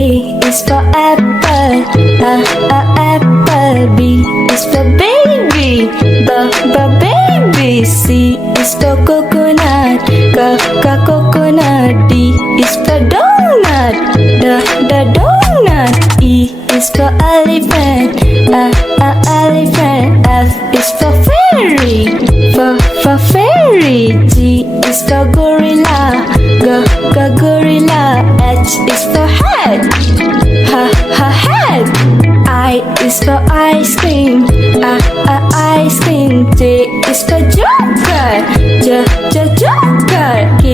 is for apple, apple. B is for baby, baby. C is for coconut, coconut. D is for donut, donut. E is for elephant, elephant. F is for fairy, for fairy. G is for gorilla, gorilla. H is for head, head. I is for ice cream, ice cream. J is for joker, joker. K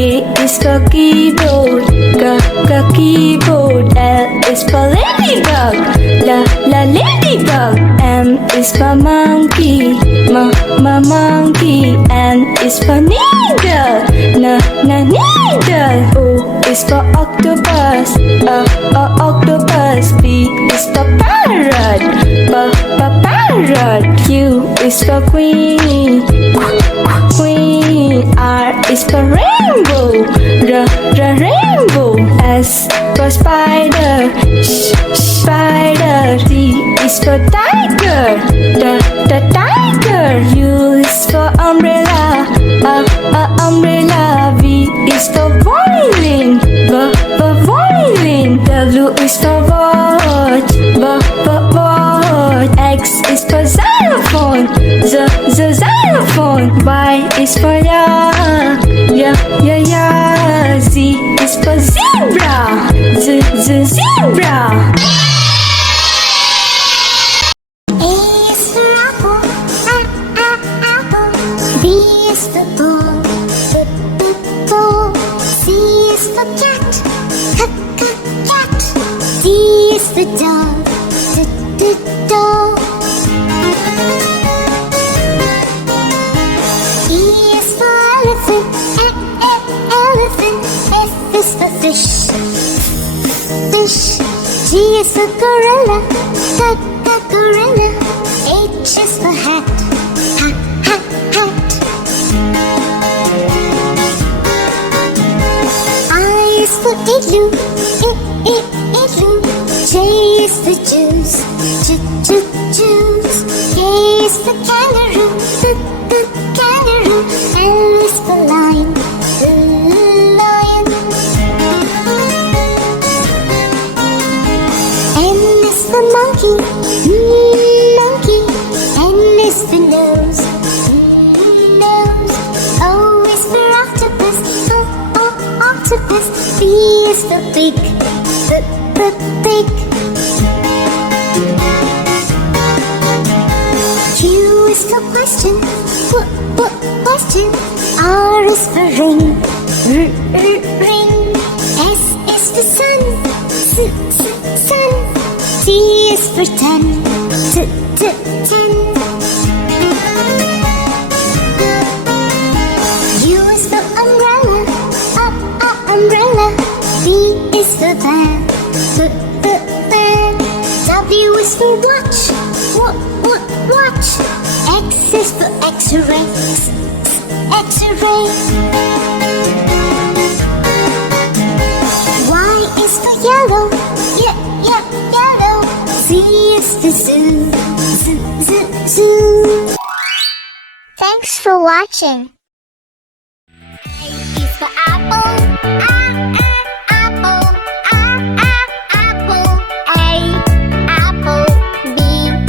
is for keyboard, keyboard. L is for ladybug, ladybug. M is for monkey, monkey. N is for needle, needle. O is for octopus, octopus. P is for parrot, parrot. Q is for queen, queen. R is for rainbow, rainbow. S for spider, spider. T is for tiger, the tiger. U is for umbrella, umbrella. V is for violin, violin. W is for watch, watch. X is for xylophone, xylophone. Y is for yak, Z is for zebra, zebra. A is for apple, apple. B is for ball, ball. C is for cat, cat. D is for dog, dog. E is for elephant, elephant. F is for fish, fish. G is for gorilla, gorilla. H is for hat, hat. I is for igloo, igloo. J is for juice, juice. K is for kangaroo, kangaroo. L is for lion, lion. M is for monkey, monkey. N is for nose, nose. O is for octopus, octopus. P is for pig, pig. Q is for question, question. R is for ring, ring. S is for sun, sun. T is for ten, ten. U is for umbrella, umbrella. V is for van, van. W is for watch, watch. X is for X-ray, X-ray. Y is for yellow, yellow. Z is for zoo, zoo. Thanks for watching. A is for apple, apple, apple. A, apple. B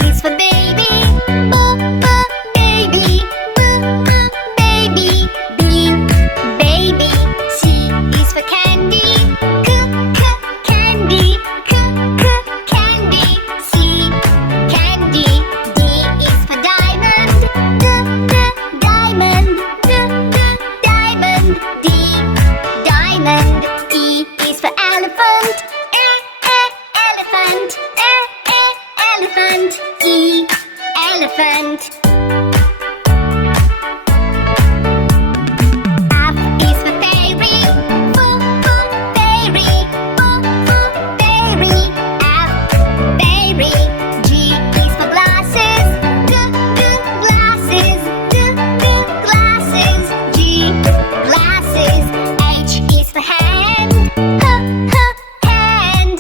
is for baby, baby, baby. B, baby. C is for candy, candy, candy. C, candy. D is for diamond, diamond, diamond. D, diamond. E is for elephant, elephant, elephant. E, elephant. F is for fairy, fairy, fairy. F, fairy. G is for glasses, glasses, glasses. G, glasses. H is for hand, hand.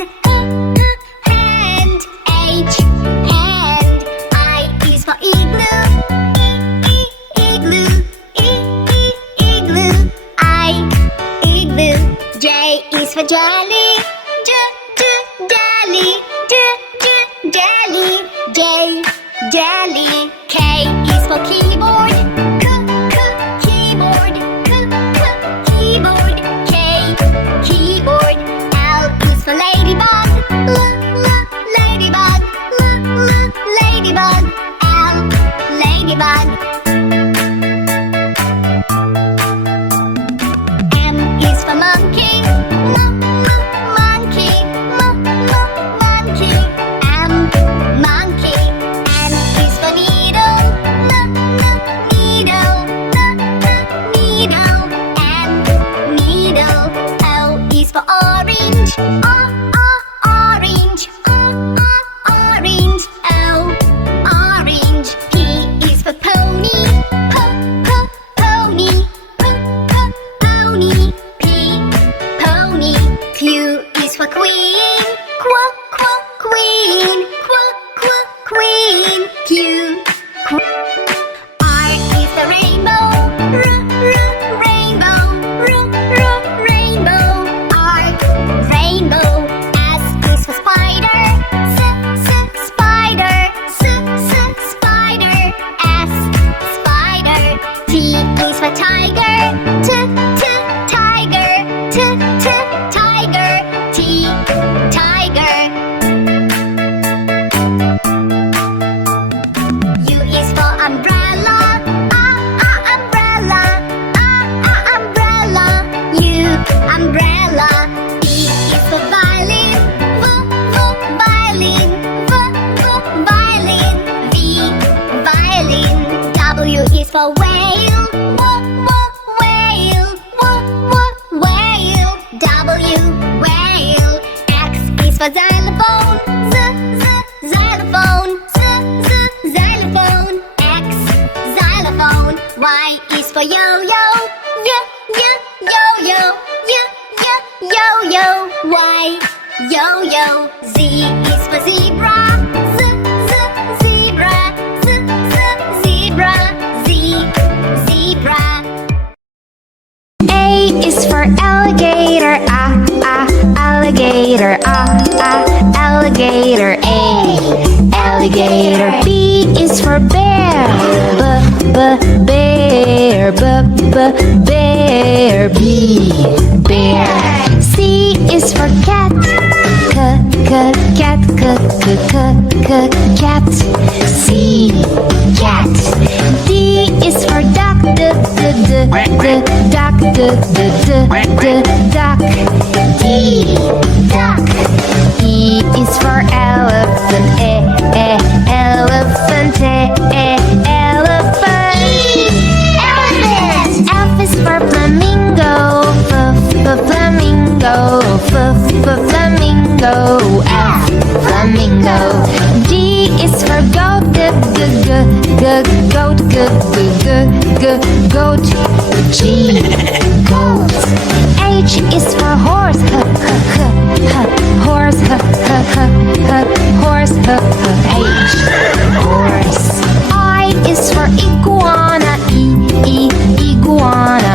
queen. Queen. Queen. Q. R is the rainbow. Rainbow. Rainbow. R. Rainbow. S is for spider. Spider. Spider. S. Spider. T is for tiger. Tiger. Tiger. T. Tiger. U is for umbrella. Umbrella. Umbrella. U. Umbrella. V is for violin. Violin. Violin. V. Violin. W is for whale. Whale. Whale. W. Whale. X is for xylophone. Xylophone. Xylophone. X. Xylophone. Y is for yo-yo. Yo-yo. Yo-yo. Y. Yo-yo. Z is for zebra. Zebra. Zebra. Z. Zebra. A is for alligator. Alligator. Alligator. A. Alligator. B is for bear. Bear. Bear. B. Bear. C is for cat. Cat. Cat. C. Cat. D is for duck. Duck. Duck. D. Duck. E is for elephant. Elephant. Elephant. Elephant. F is for flamingo. Flamingo. Flamingo. F. Flamingo. G is for goat. Goat. G. Goat. H is for horse. Horse. Horse. H. Horse. I is for iguana. Iguana.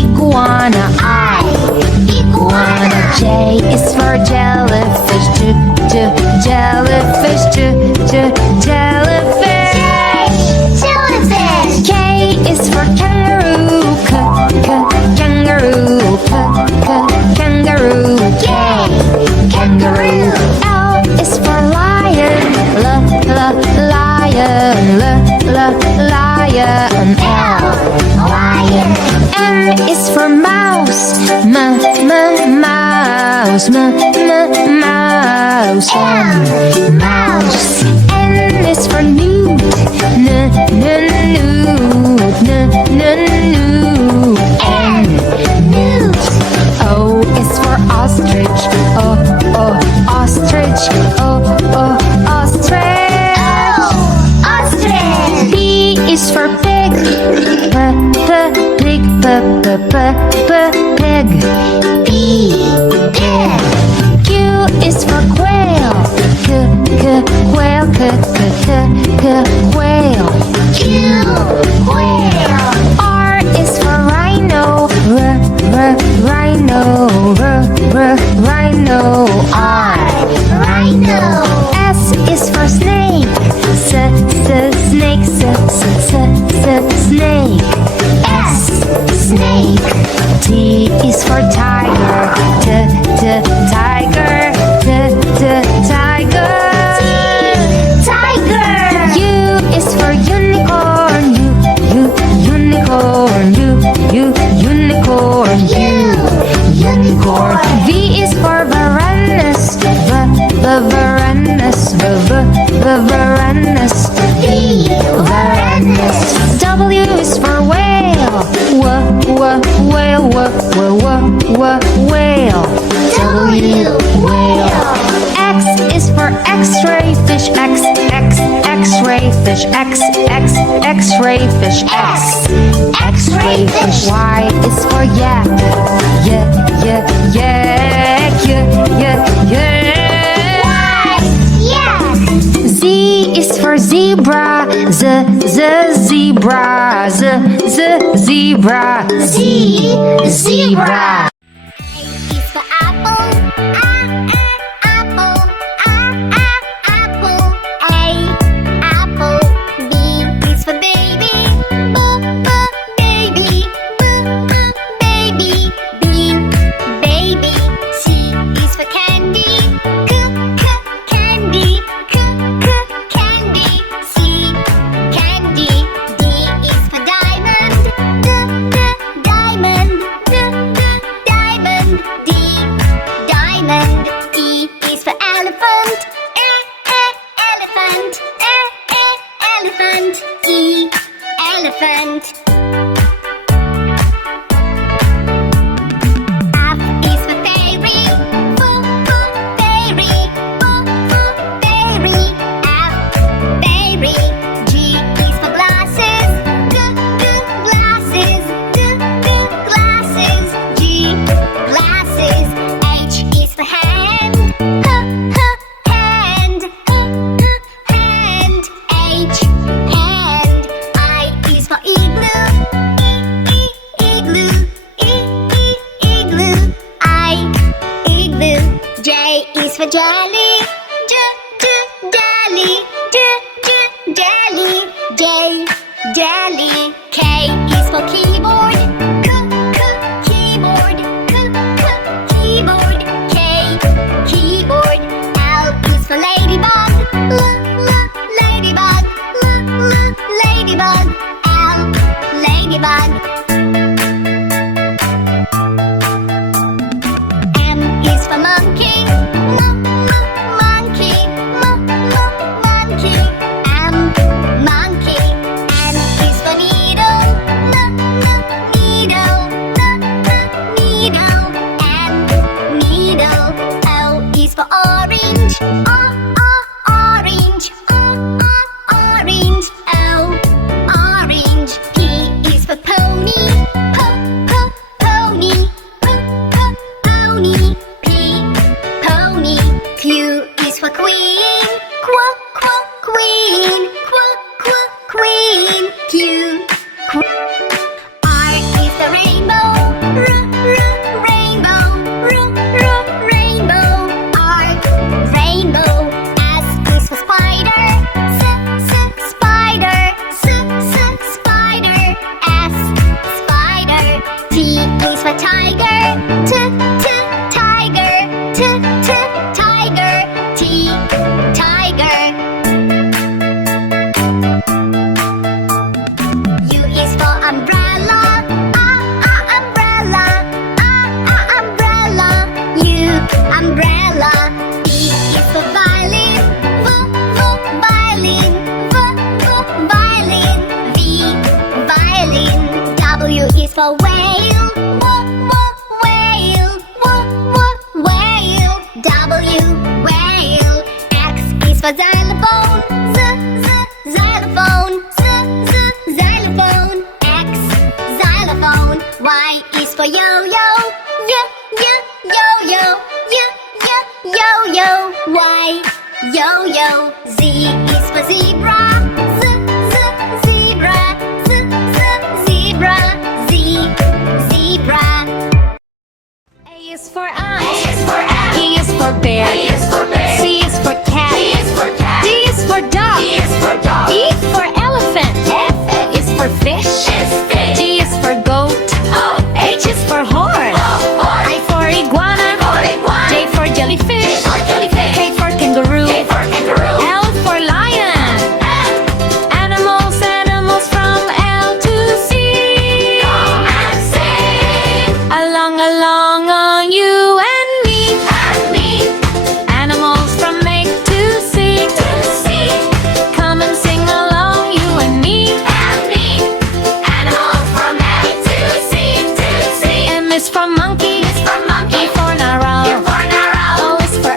Iguana. I. Iguana. J is for jellyfish. Jellyfish. Jellyfish. Jellyfish. K is for kangaroo. Kangaroo. Kangaroo. K. Kangaroo. L is for lion. Lion. Lion. L. Lion. M is for mouse. Mouse. Mouse. N is for newt. Newt. N. Newt. O is for ostrich. Ostrich. Ostrich. Ostrich. P is for pig. Pig. Pig. P. Pig. Q is for quail. Quail. Quail. Q. Quail. R is for rhino. Rhino. Rhino. R. Rhino. S is for snake. Snake. Snake. S. Snake. T is for tiger. Tiger. Tiger. Tiger. U is for unicorn. Unicorn. Unicorn. Unicorn. V is for Varanus. Varanus. V. Varanus. W is for whale. Whale. W. Whale. X is for X-ray fish. X-ray fish. X-ray fish. X-ray fish. Y is for yak. Yak. zebra. Zebra. Zebra. A is for apple. Apple. Apple. Apple. B is for baby. Baby. Baby. B. Baby. C is for candy. Candy. Candy. C. Candy. D is for diamond. Diamond. Diamond. D. Diamond. E is for elephant. Elephant. Elephant. E. Elephant. F is for fairy. Fairy. Fairy. F. Fairy. G is for glasses. Glasses. Glasses. G. Glasses. H is for hand. Hand. Hand. H. Hand. I is for igloo. Igloo. Igloo. I. Igloo. J is for jelly. Jelly. Jelly. J. Jelly. K is for keyboard. Keyboard. Keyboard. K. Keyboard. L is for ladybug. Ladybug. Ladybug. L. Ladybug. M is for monkey. Monkey. Monkey. M. Monkey. N is for needle. Needle. Needle. N. Needle. O is for orange. Orange. Orange. O. Orange. P is for pony. Pony. Pony. P. Pony. Q is for queen. Queen. Queen. Q. R is the rainbow. Rainbow. Rainbow. R. Rainbow. S is for spider. Spider. Spider. S. Spider. T is for tiger. Tiger. Tiger. T. Tiger. U is for umbrella. Umbrella. Umbrella. U. Umbrella. V is for violin. Violin. Violin. V. Violin. W is for whale. Whale. Whale. W. Whale. X is for xylophone. Xylophone. Xylophone. X. Xylophone. Y is for yo-yo. Yo-yo. Yo-yo. Y. Yo-yo. Z is for zebra. Zebra. Zebra. Z. Zebra. A is for ant. E is for bear. C is for cat. D is for dog. E for elephant. F is for fish. G is for goat. H is for horse. I for iguana. J for jellyfish. K for kangaroo. L for lion. Animals from L to C. Along on you and me. Animals from A to C. Come and sing along, you and me. Animals from A to C. M is for monkey. E for narrow. O is for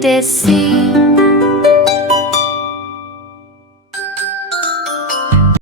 to see.